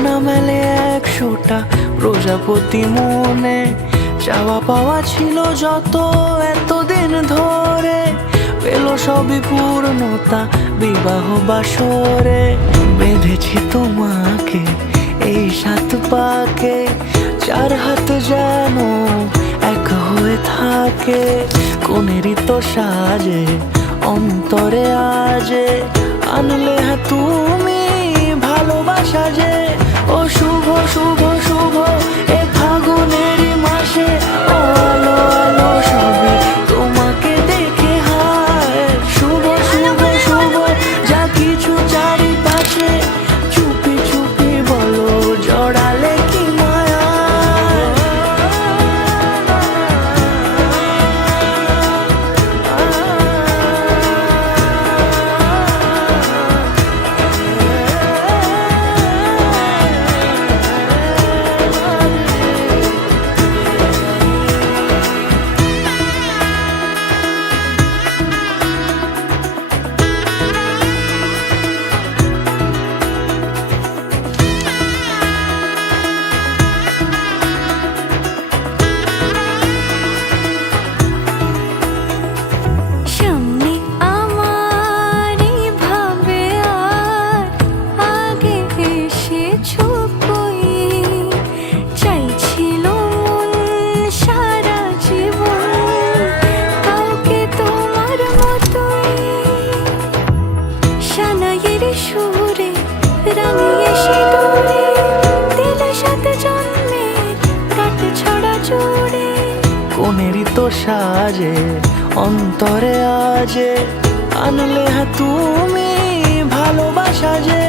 ডানা মেলে 100টা প্রজাপতি মনে, চাওয়া পাওয়া ছিল যত এতদিন ধরে, পেল সবই পূর্ণতা বিবাহ বাসরে। বেঁধেছি তোমাকে এই 7 পাকে, 4 হাত যেন এক হয়ে থাকে। কোনেরই তো সাজে অন্তরে আজে, আনলে তুমি ভালোবাসা যে। ও শুভ শুভ শুভ এ ফাগুনেরই মাসে, ও আলো আলো সবে তোমাকে দেখে হায়। শুভ শুভ শুভ যা কিছু চারিপাশে, চুপি চুপি বলো জড়ালে কি মায়া। সুরে রাঙিয়ে সিঁদুরে দিলে 7 জন্মের গাঁট ছড়া জুড়ে। কোনেরই তো সাজে অন্তরে আজে, আনলে তুমি ভালোবাসা যে।